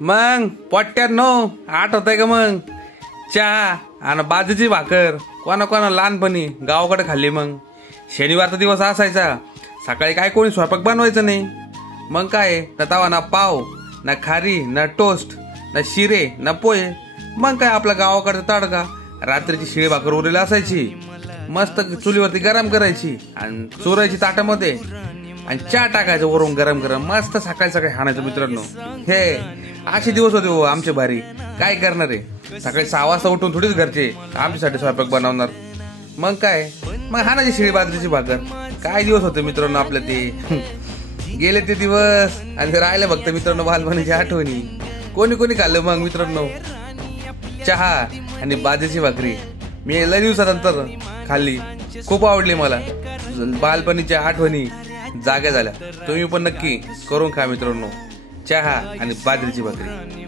मग पोट्ट्यांनो आठवतंय का मग चहा आणि बाजरीची भाकर कोणा लहानपणी गावाकडे खाल्ली। मग शनिवारचा दिवस असायचा, सकाळी काय कोणी स्वयंपाक बनवायचं नाही। मग काय ना तवा ना पाव ना खारी ना टोस्ट ना शिरे ना पोहे, मग काय आपल्या गावाकडे तडका। रात्रीची शिळी भाकर उरलेली असायची, मस्त चुलीवरती गरम करायची आणि चुरायची ताटामध्ये आणि चहा टाकायचं वरून गरम गरम, मस्त सकाळी सकाळी हाणायचं मित्रांनो। हे असे दिवस होते हो आमचे भारी। काय करणार आहे, सकाळी 6 वाजता उठून थोडीच घरचे आमच्यासाठी स्वयंपाक बनवणार। मग काय मग हाणायची शिळी बाजरीची भाकर। काय दिवस होते मित्रांनो आपले ते। गेले ते दिवस आणि राहिले फक्त मित्रांनो बालपणीची आठवणी। कोणी खाल्लं मग मित्रांनो चहा आणि बाजरीची भाकरी। मी लय दिवसानंतर खाल्ली, खूप आवडली मला। बालपणीच्या आठवणी जाग्या झाल्या। तुम्ही पण नक्की करून खा मित्रांनो चहा आणि बाजरीची भाकरी।